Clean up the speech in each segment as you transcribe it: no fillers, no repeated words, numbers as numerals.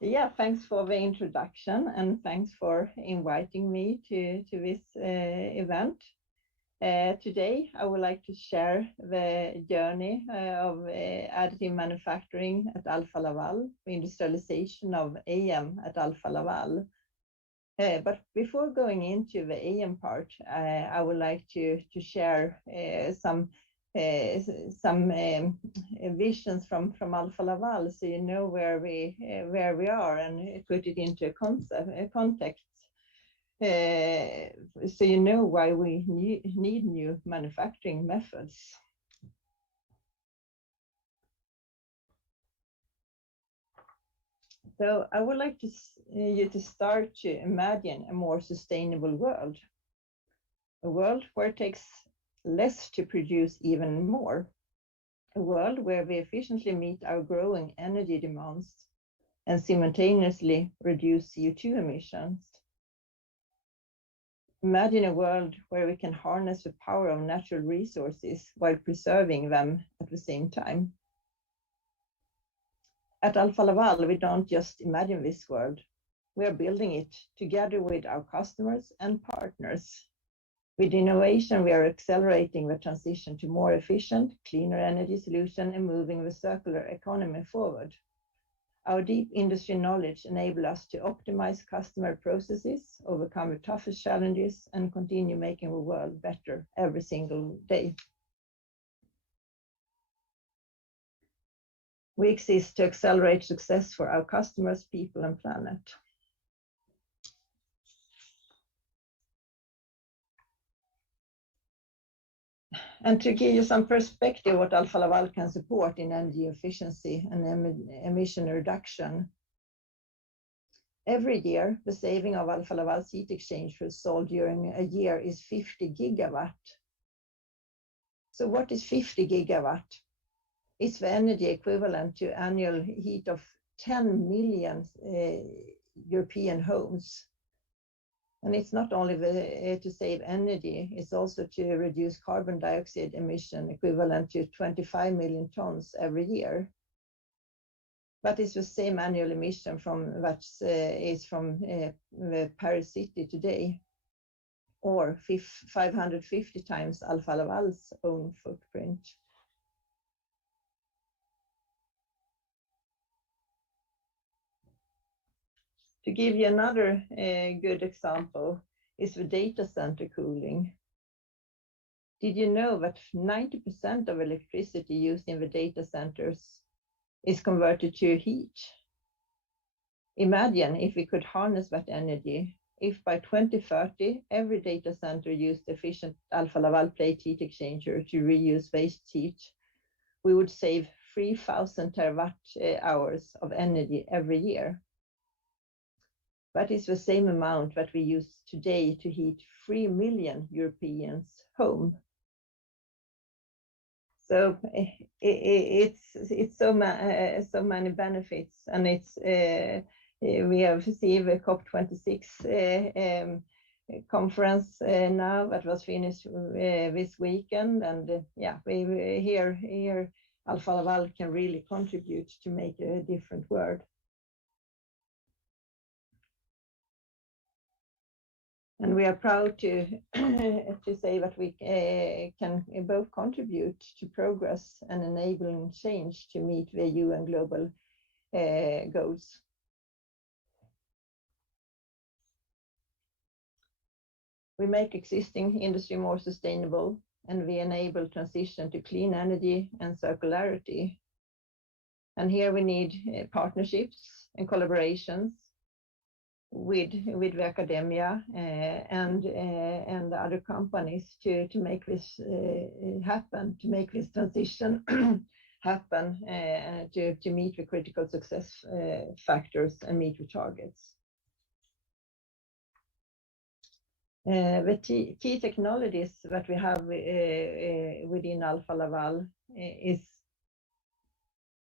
Yeah, thanks for the introduction and thanks for inviting me to this event. Today, I would like to share the journey of additive manufacturing at Alfa Laval, industrialization of AM at Alfa Laval. But before going into the AM part, I would like to share uh, some visions from Alfa Laval, so you know where we are, and put it into a context, so you know why we need new manufacturing methods. So I would like you to start to imagine a more sustainable world, a world where it takes less to produce even more, a world where we efficiently meet our growing energy demands and simultaneously reduce CO2 emissions. Imagine a world where we can harness the power of natural resources while preserving them at the same time. At Alfa Laval, we don't just imagine this world, we are building it together with our customers and partners. With innovation, we are accelerating the transition to more efficient, cleaner energy solution and moving the circular economy forward. Our deep industry knowledge enables us to optimize customer processes, overcome the toughest challenges, and continue making the world better every single day. We exist to accelerate success for our customers, people, and planet. And to give you some perspective what Alfa Laval can support in energy efficiency and emission reduction, every year the saving of Alfa Laval's heat exchangers sold during a year is 50 gigawatt. So what is 50 gigawatt? It's the energy equivalent to annual heat of 10 million European homes. And it's not only to save energy, it's also to reduce carbon dioxide emission equivalent to 25 million tons every year. But it's the same annual emission from that is from the Paris city today, or 550 times Alfa Laval's own footprint. To give you another good example is the data center cooling. Did you know that 90% of electricity used in the data centers is converted to heat? Imagine if we could harness that energy. If by 2030, every data center used efficient Alfa Laval plate heat exchanger to reuse waste heat, we would save 3,000 terawatt hours of energy every year. That is the same amount that we use today to heat 3 million Europeans' home. So it's so many benefits, and it's we have seen the COP26 conference now that was finished this weekend, and yeah, we here Alfa Laval can really contribute to make a different world. And we are proud to to say that we can both contribute to progress and enabling change to meet the UN global goals. We make existing industry more sustainable, and we enable transition to clean energy and circularity. And here we need partnerships and collaborations with the academia and other companies to make this happen, to make this transition happen, to meet the critical success factors and meet the targets. The key technologies that we have within Alfa Laval is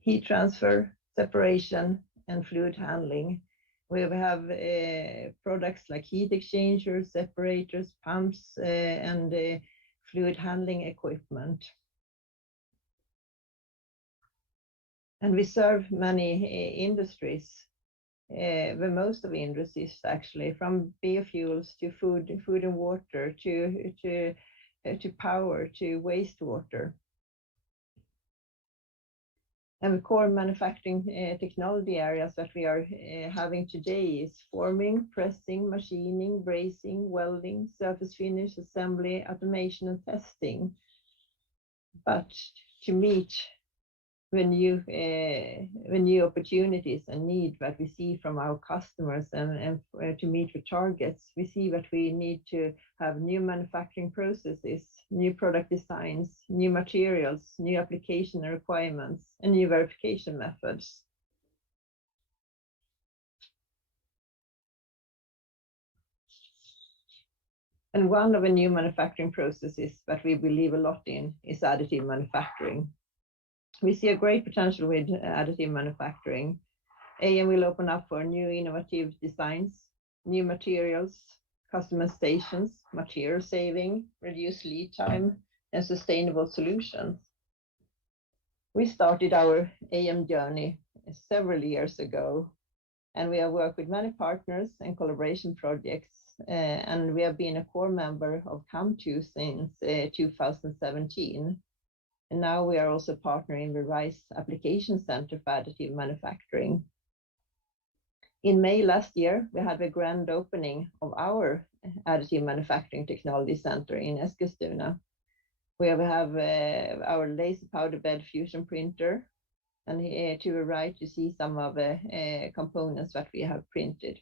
heat transfer, separation, and fluid handling. We have products like heat exchangers, separators, pumps, and fluid handling equipment. And we serve many industries. the most of industries actually, from biofuels to food and water to power to wastewater. And the core manufacturing technology areas that we are having today is forming, pressing, machining, brazing, welding, surface finish, assembly, automation, and testing. But to meet the new opportunities and need that we see from our customers and to meet the targets, we see that we need to have new manufacturing processes, new product designs, new materials, new application requirements, and new verification methods. And one of the new manufacturing processes that we believe a lot in is additive manufacturing. We see a great potential with additive manufacturing. AM will open up for new innovative designs, new materials, customizations, material saving, reduced lead time, and sustainable solutions. We started our AM journey several years ago, and we have worked with many partners and collaboration projects, and we have been a core member of CAM2 since 2017. And now we are also partnering with RISE Application Center for Additive Manufacturing. In May last year, we had the grand opening of our Additive Manufacturing Technology Center in Eskilstuna, where we have our laser powder bed fusion printer, and to the right you see some of the components that we have printed.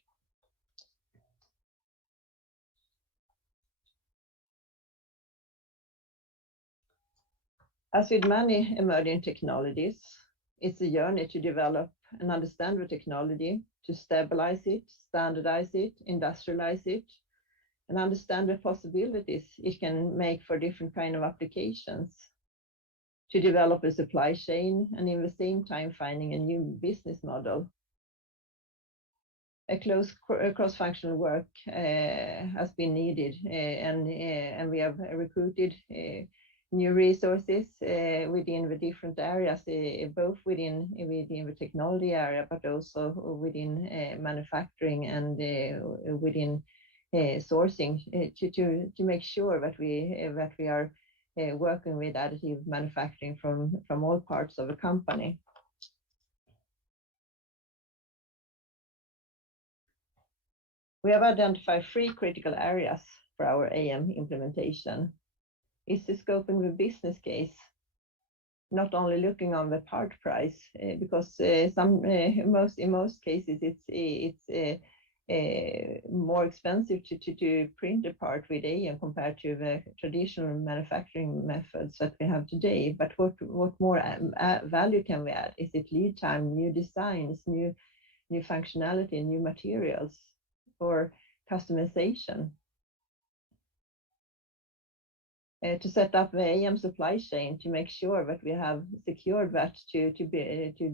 As with many emerging technologies, it's a journey to develop and understand the technology, to stabilize it, standardize it, industrialize it, and understand the possibilities it can make for different kind of applications, to develop a supply chain, and in the same time finding a new business model. A close cross-functional work has been needed, and we have recruited new resources within the different areas, both within the technology area, but also within manufacturing and within sourcing to make sure that we are working with additive manufacturing from all parts of the company. We have identified 3 critical areas for our AM implementation. Is the scoping the business case, not only looking on the part price, because in most cases it's more expensive to print a part with AM compared to the traditional manufacturing methods that we have today. But what more value can we add? Is it lead time, new designs, new functionality, new materials, or customization? To set up the AM supply chain to make sure that we have secured that to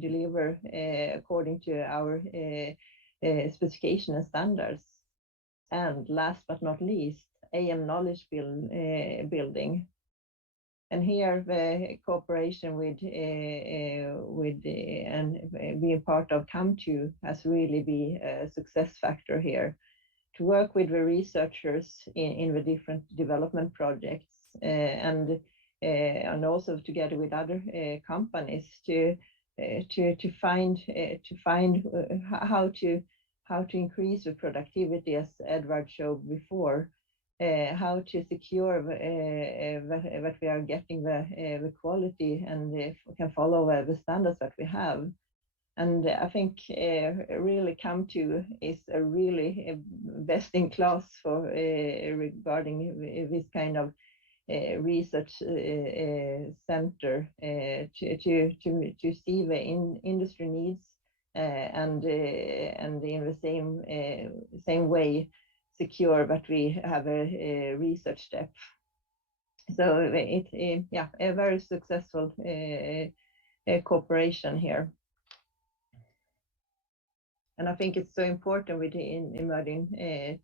deliver according to our specification and standards. And last but not least, AM knowledge building. And here the cooperation with and being part of CAM2 has really been a success factor here, to work with the researchers in the different development projects, and also together with other companies to find how to increase the productivity, as Edvard showed before, how to secure that we are getting the quality and can follow the standards that we have. And I think really CAM2 is a really best in class for regarding this kind of research center to see the industry needs and in the same way secure that we have a research depth. So it's a very successful cooperation here. And I think it's so important within emerging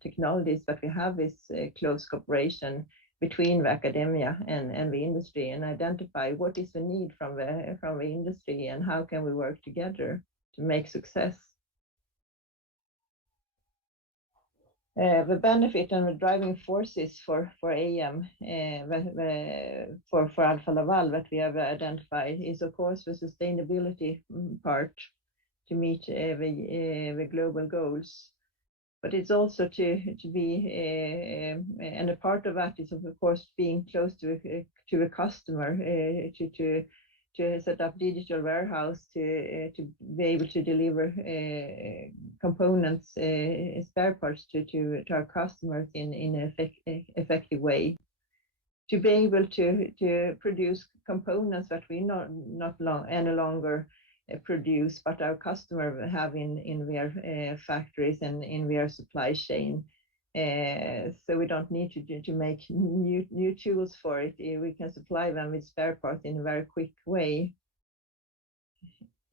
technologies that we have this close cooperation between the academia and the industry, and identify what is the need from the industry and how can we work together to make success. The benefit and the driving forces for AM for Alfa Laval that we have identified is of course the sustainability part to meet the global goals. But it's also to be, and a part of that is of course being close to a customer, to set up digital warehouse to be able to deliver components, spare parts to our customers in an effective way. To be able to produce components that we any longer produce, but our customer have in their factories and in their supply chain. So we don't need to make new tools for it. We can supply them with spare parts in a very quick way.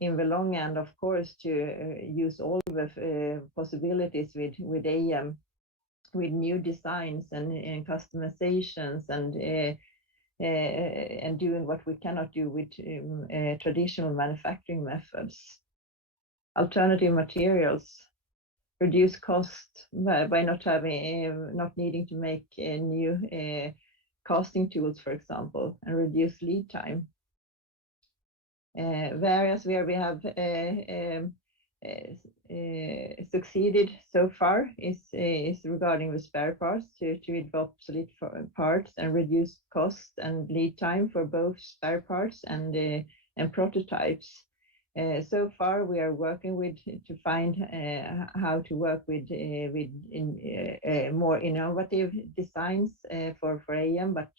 In the long end, of course, to use all the possibilities with AM, with new designs and customizations and doing what we cannot do with traditional manufacturing methods. Alternative materials reduce cost by not needing to make new casting tools, for example, and reduce lead time. The areas where we have succeeded so far is regarding the spare parts to rid obsolete parts and reduce cost and lead time for both spare parts and prototypes. So far, we are working to find how to work with more innovative designs for AM, but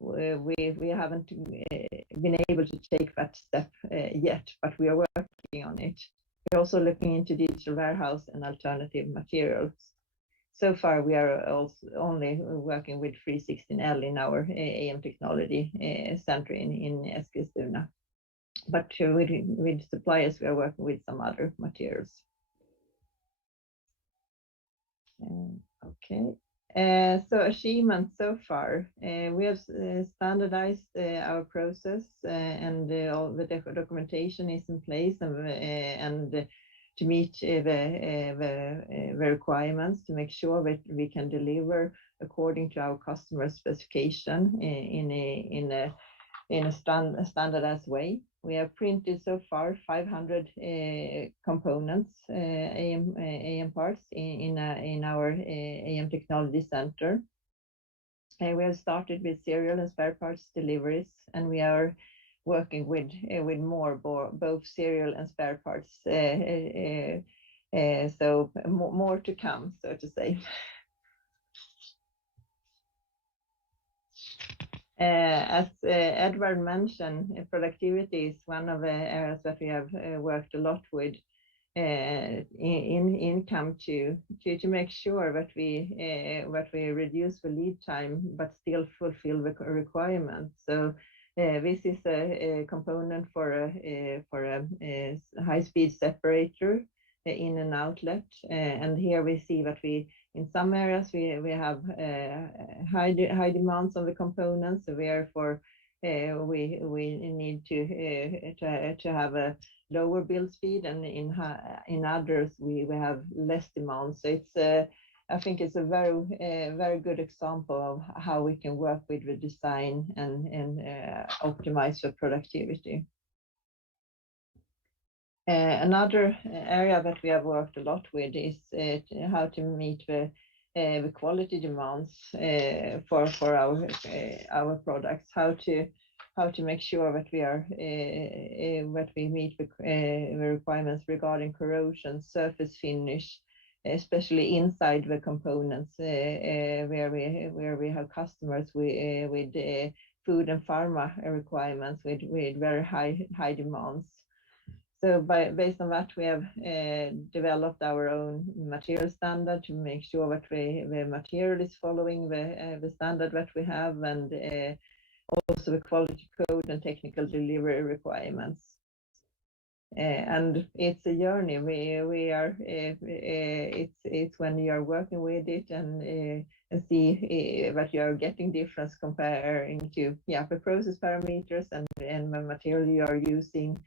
we haven't been able to take that step yet, but we are working on it. We're also looking into digital warehouse and alternative materials. So far, we are also only working with 316L in our AM technology center in Eskilstuna. But with suppliers, we are working with some other materials. Okay. So achievements so far, we have standardized our process and all the documentation is in place and to meet the requirements to make sure that we can deliver according to our customer specification in a standardized way. We have printed so far 500 components, AM parts in our AM Technology Center. We have started with serial and spare parts deliveries, and we are working with more both serial and spare parts. So more to come, so to say. As Edvard mentioned, productivity is one of the areas that we have worked a lot with in income to make sure that we reduce the lead time but still fulfill the requirements. So this is a component for a high-speed separator in an outlet, and here we see that in some areas we have high demands on the components, so therefore we need to have a lower build speed, and in others we have less demand. So it's I think it's a very good example of how we can work with the design and optimize the productivity. Another area that we have worked a lot with is how to meet the quality demands for our products. How to make sure that we meet the requirements regarding corrosion, surface finish, especially inside the components, where we have customers with food and pharma requirements with very high demands. So based on that, we have developed our own material standard to make sure that the material is following the standard that we have, and also the quality code and technical delivery requirements. And it's a journey. It's when you are working with it and see that you are getting difference comparing to the process parameters and the material you are using.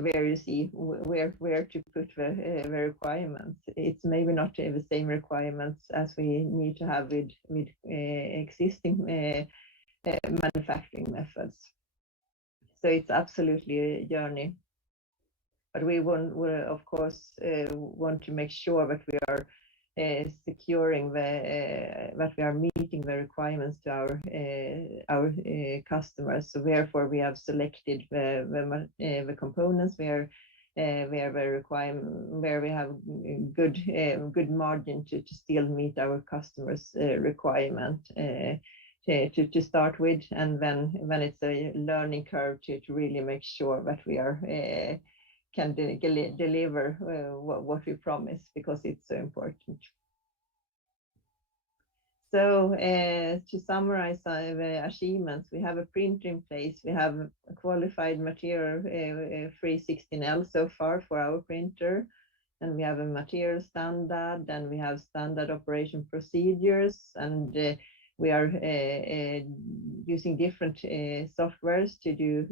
where you see where to put the requirements. It's maybe not the same requirements as we need to have with existing manufacturing methods. So it's absolutely a journey. But we of course want to make sure that we are securing that we are meeting the requirements to our customers. So therefore, we have selected the components where we have good margin to still meet our customers' requirement. To start with, and then it's a learning curve to really make sure that we are can deliver what we promise, because it's so important. So to summarize the achievements, we have a printer in place, we have a qualified material 316L so far for our printer, and we have a material standard, and we have standard operation procedures, and we are using different softwares to do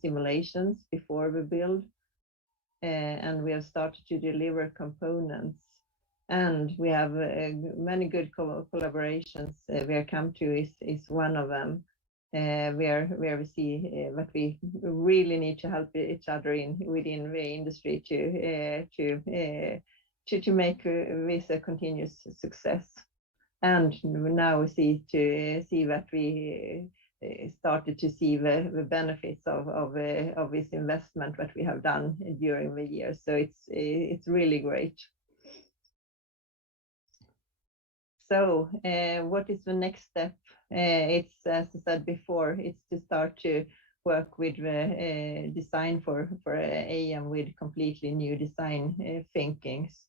simulations before we build. And we have started to deliver components, and we have many good collaborations. Where Come2 is one of them, where we see that we really need to help each other within the industry to make this a continuous success. And now we see that we started to see the benefits of this investment that we have done during the year. So it's really great. So what is the next step? It's, as I said before, it's to start to work with the design for AM with completely new design thinkings,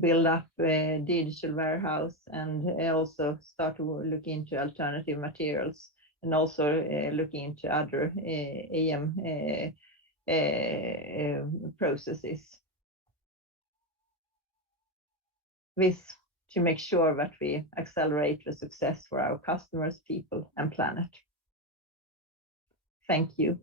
build up a digital warehouse, and also start to look into alternative materials, and also looking into other AM processes. This to make sure that we accelerate the success for our customers, people, and planet. Thank you.